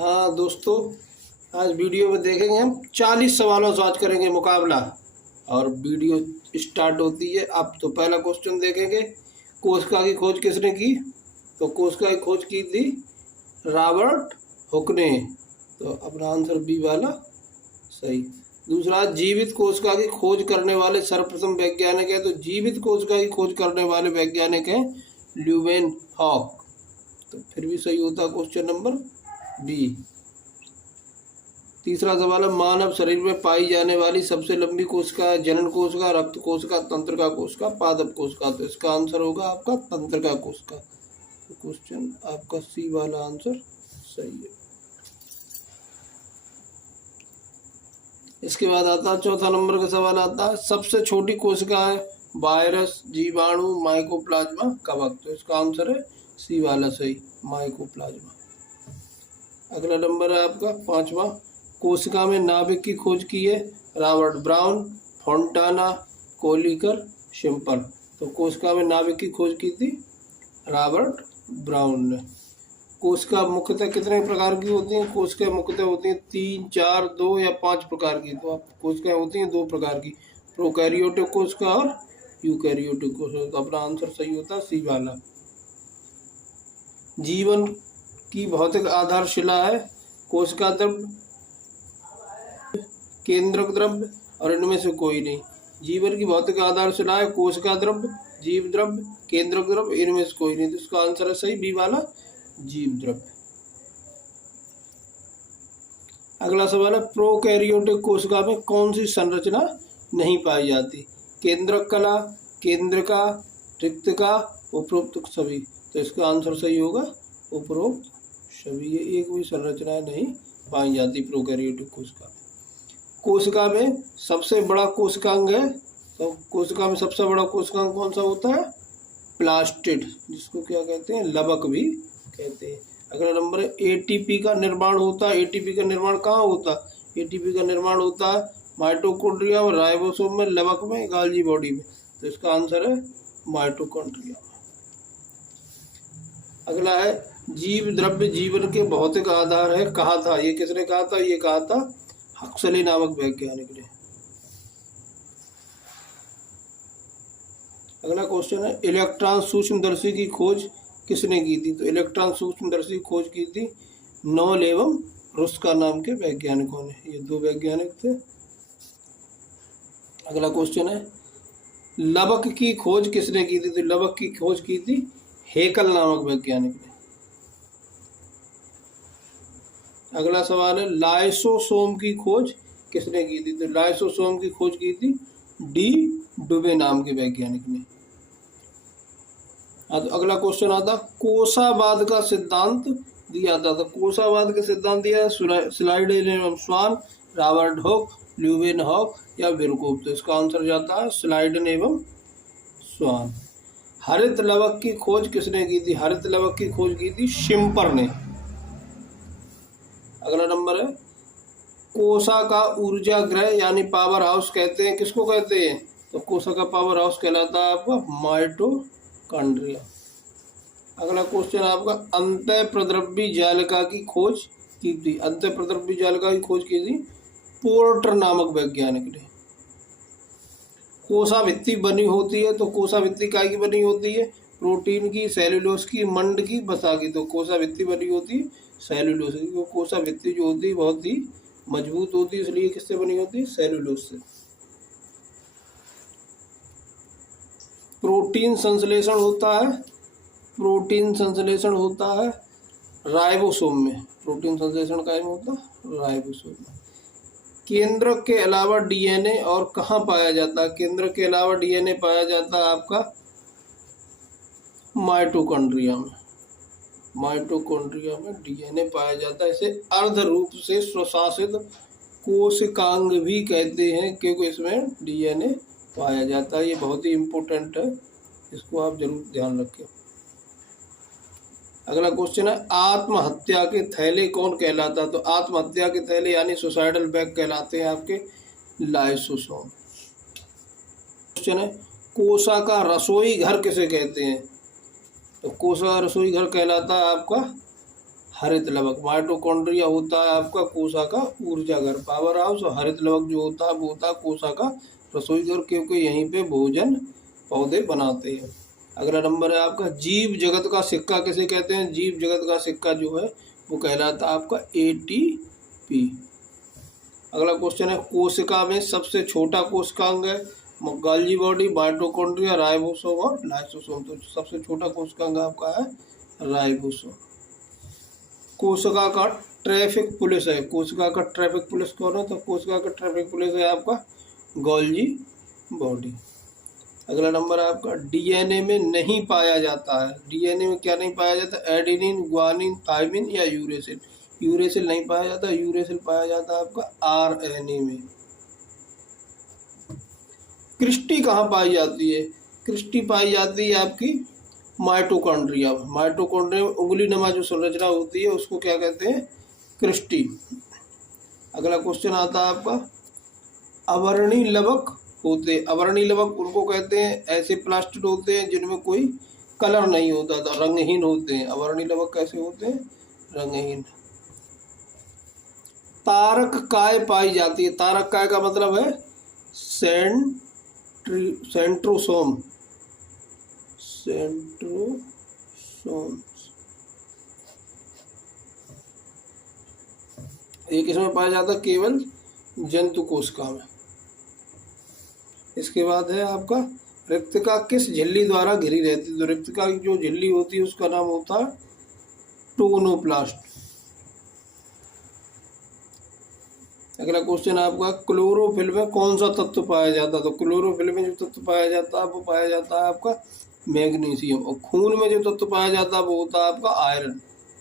हाँ दोस्तों, आज वीडियो में देखेंगे हम 40 सवालों से आज करेंगे मुकाबला। और वीडियो स्टार्ट होती है। अब तो पहला क्वेश्चन देखेंगे, कोशिका की खोज किसने की? तो कोशिका की खोज की थी रॉबर्ट हुक ने। तो अपना आंसर बी वाला सही। दूसरा, जीवित कोशिका की खोज करने वाले सर्वप्रथम वैज्ञानिक है। तो जीवित कोशिका की खोज करने वाले वैज्ञानिक हैं ल्यूवेनहॉक। तो फिर भी सही होता क्वेश्चन नंबर बी। तीसरा सवाल है, मानव शरीर में पाई जाने वाली सबसे लंबी कोशिका है जनन कोशिका, रक्त कोशिका, तंत्रिका कोशिका, पादप कोशिका। तो इसका आंसर होगा आपका तंत्रिका कोशिका। तो क्वेश्चन आपका सी वाला आंसर सही है। इसके बाद आता है चौथा नंबर का सवाल आता है, सबसे छोटी कोशिका है वायरस, जीवाणु, माइकोप्लाज्मा, कवक। तो इसका आंसर है सी वाला सही, माइकोप्लाज्मा। अगला नंबर है आपका पांचवा, कोशिका में नाभिक की खोज की है Robert brown, Fontana, Kolliker, simple. तो कोशिका में नाभिक की खोज की थी रॉबर्ट ब्राउन ने। कोशिका मुख्यतः कितने प्रकार की होती हैं? कोशिका मुख्यतः होती हैं 3, 4, 2 या 5 प्रकार की। तो आप कोशिकाएं होती हैं 2 प्रकार की, प्रोकैरियोटिक कोशिका और यूकैरियोटिक कोशिका। तो अपना आंसर सही होता है सी वाला। जीवन की भौतिक आधारशिला है कोशिका द्रव्य, केंद्रक द्रव्य और इनमें से कोई नहीं। जीवन की भौतिक आधारशिला है कोशिका द्रव्य, जीव द्रव्य, केंद्रक द्रव्य, इनमें से कोई नहीं। तो इसका आंसर है सही बी वाला, जीव द्रव्य। अगला सवाल है, प्रोकैरियोटिक कोशिका में कौन सी संरचना नहीं पाई जाती? केंद्रक कला, केंद्रिका, रिक्तिका, उपरोक्त सभी। तो इसका आंसर सही होगा उपरोक्त सभी। ये एक भी संरचना नहीं पाई जाती प्रोकैरियोटिक कोशिका में। कोशिका में सबसे बड़ा कोशिकांग है, तो कोशिका में सबसे बड़ा कोशिकांग कौन सा होता है? प्लास्टिड, जिसको क्या कहते हैं? लवक भी कहते हैं। अगला नंबर है, एटीपी का निर्माण होता है। एटीपी का निर्माण कहाँ होता है? एटीपी का निर्माण होता है माइटोकॉन्ड्रिया में, राइबोसोम में, लवक में, गाल्जी बॉडी में। तो इसका आंसर है माइटोकॉन्ड्रिया। अगला है, जीव द्रव्य जीवन के भौतिक आधार है, कहा था? ये किसने कहा था? ये कहा था हक्सले नामक वैज्ञानिक ने। अगला क्वेश्चन है, इलेक्ट्रॉन सूक्ष्मदर्शी की खोज किसने की थी? तो इलेक्ट्रॉन सूक्ष्मदर्शी की खोज की थी नोल एवं रुस्का नाम के वैज्ञानिकों ने। ये 2 वैज्ञानिक थे। अगला क्वेश्चन है, लवक की खोज किसने की थी? तो लवक की खोज की थी हेकल नामक वैज्ञानिक ने। अगला सवाल है, लाइसोसोम की खोज किसने की थी? तो लाइसोसोम की खोज की थी डी डुबे नाम के वैज्ञानिक ने। अगला क्वेश्चन आता, कोशावाद का सिद्धांत दिया था। तो कोशावाद का सिद्धांत दिया स्लाइडेन एवं स्वान, रॉबर्ट हुक, ल्यूवेनहॉक या विरकोव। तो इसका आंसर जाता है स्लाइडेन एवं स्वान। हरित लवक की खोज किसने की थी? हरित लवक की खोज की थी शिम्पर ने। अगला नंबर है, कोशा का ऊर्जा ग्रह यानी पावर हाउस कहते हैं, किसको कहते हैं? तो कोशा का पावर हाउस कहलाता है आपका माइटोकॉन्ड्रिया। अगला क्वेश्चन आपका, अंतःप्रद्रव्य जालिका की खोज की थी। अंतःप्रद्रव्य जालिका की खोज की थी पोर्टर नामक वैज्ञानिक ने। कोशा भित्ति बनी होती है, तो कोशा भित्ति काय की बनी होती है? प्रोटीन की, सेल्यूलोज की, मंड की, वसा की। तो कोशा भित्ति बनी होती है सेल्यूलोज की। वो कोशा भित्ति जो होती है बहुत ही मजबूत होती है, इसलिए किससे बनी होती है? सेल्यूलोज से। प्रोटीन संश्लेषण होता है, प्रोटीन संश्लेषण होता है राइबोसोम में। प्रोटीन संश्लेषण काय में होता है? राइबोसोम में। केंद्रक के अलावा डीएनए और कहाँ पाया जाता है? केंद्रक के अलावा डीएनए पाया जाता है आपका माइटोकॉन्ड्रिया में। माइटोकॉन्ड्रिया में डीएनए पाया जाता है। इसे अर्ध रूप से स्वशासित कोशिकांग भी कहते हैं, क्योंकि इसमें डीएनए पाया जाता है। ये बहुत ही इम्पोर्टेंट है, इसको आप जरूर ध्यान रखें। अगला क्वेश्चन है, आत्महत्या के थैले कौन कहलाता है? तो आत्महत्या के थैले यानी सुसाइडल बैग कहलाते हैं आपके लाइसोसोम। क्वेश्चन है, कोशा का रसोई घर किसे कहते हैं? तो कोशा का रसोई घर कहलाता है आपका हरित लवक। माइटोकॉन्ड्रिया होता है आपका कोशिका का ऊर्जा घर, पावर हाउस, और हरित लवक जो होता है वो होता है कोशिका का रसोई घर, क्योंकि यहीं पे भोजन पौधे बनाते हैं। अगला नंबर है आपका जीव जगत का सिक्का किसे कहते हैं? जीव जगत का सिक्का जो है वो कहलाता है आपका ATP। अगला क्वेश्चन है कोशिका में सबसे छोटा कोशिकांग है? गोल्गी बॉडी, माइटोकॉन्ड्रिया, राइबोसोम और लाइसोसोम। तो सबसे छोटा कोशिकांग आपका है राइबोसोम। कोशिका का ट्रैफिक पुलिस है, कोशिका का ट्रैफिक पुलिस कौन है? तो कोशिका का ट्रैफिक पुलिस है आपका गोल्गी बॉडी। अगला नंबर है आपका DNA में नहीं पाया जाता है। DNA में क्या नहीं पाया जाता? एडेनिन, ग्वानिन, थायमिन या यूरेसिल। यूरेसिल नहीं पाया जाता, यूरेसिल पाया जाता है आपका RNA में। क्रिस्टी कहाँ पाई जाती है? क्रिस्टी पाई जाती है आपकी माइटोकॉन्ड्रिया में। माइटोकॉन्ड्रिया में उंगली नुमा जो संरचना होती है उसको क्या कहते हैं? क्रिस्टी। अगला क्वेश्चन आता है आपका अवर्णी लवक होते। अवर्णी लवक उनको कहते हैं ऐसे प्लास्टिड होते हैं जिनमें कोई कलर नहीं होता था, रंगहीन होते हैं। अवर्णी लवक कैसे होते हैं? रंगहीन। तारक काय पाई जाती है? तारक काय का मतलब है सेंट्रोसोम। ये किसमें पाया जाता है? केवल जंतु कोशिका में। इसके बाद है आपका रिक्तिका किस झिल्ली द्वारा घिरी रहती है? तो रिक्तिका की जो झिल्ली होती है उसका नाम होता है टोनोप्लास्ट। अगला क्वेश्चन आपका क्लोरोफिल में कौन सा तत्व पाया जाता है? तो क्लोरोफिल में जो तत्व पाया जाता है वो पाया जाता है आपका मैग्नीशियम, और खून में जो तत्व पाया जाता है वो होता है आपका आयरन।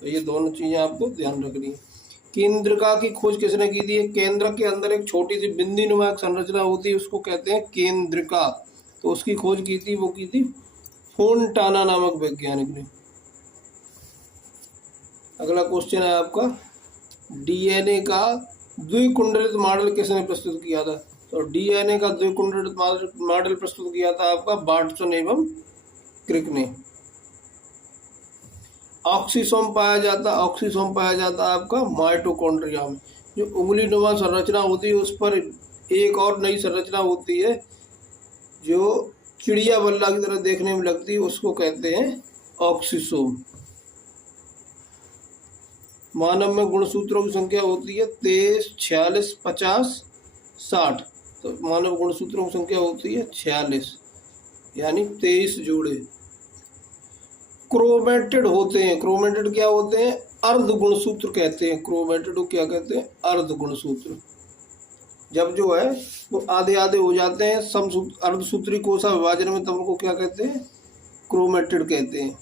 तो ये दोनों चीजें आपको ध्यान रखनी है। केंद्रका की खोज किसने की थी? केंद्र के अंदर एक छोटी सी बिंदी नुमा संरचना होती है उसको कहते हैं केंद्रिका। तो उसकी खोज की थी, वो की थी फोंटाना नामक वैज्ञानिक ने। अगला क्वेश्चन है आपका DNA का द्विकुंडलित मॉडल किसने प्रस्तुत किया था? तो DNA का द्विकुंडलित मॉडल प्रस्तुत किया था आपका वाटसन एवं क्रिक ने। ऑक्सीसोम पाया जाता है आपका माइटोकॉन्ड्रिया में। जो उंगली नुमा संरचना होती है उस पर एक और नई संरचना होती है जो चिड़िया बल्ला की तरह देखने में लगती है, उसको कहते हैं ऑक्सीसोम। मानव में गुणसूत्रों की संख्या होती है 23, 46, 50, 60। तो मानव गुणसूत्रों की संख्या होती है 46, यानी 23 जोड़े। क्रोमेटिड होते हैं। क्रोमेटिड क्या होते हैं? अर्ध गुणसूत्र कहते हैं। क्रोमेटिड को क्या कहते हैं? अर्ध गुणसूत्र। जब जो है वो आधे आधे हो जाते हैं अर्धसूत्री कोशिका विभाजन में, तब उनको क्या कहते हैं? क्रोमेटिड कहते हैं।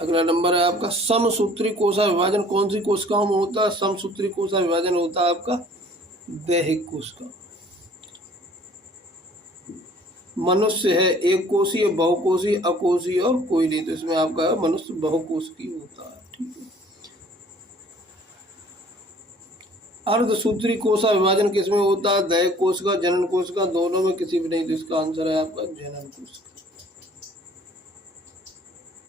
अगला नंबर है आपका समसूत्री कोशिका विभाजन कौन सी कोशिकाओं में होता है? समसूत्री कोशिका विभाजन होता है आपका दैहिक कोशिका। मनुष्य है एक कोषीय, बहुकोषीय, अकोषीय और कोई नहीं। तो इसमें आपका मनुष्य बहुकोषीय होता है। ठीक है। अर्धसूत्री कोशिका विभाजन किसमें होता है? दैहिक कोशिका, जनन कोशिका, दोनों में किसी भी नहीं। तो इसका आंसर है आपका जनन कोशिका।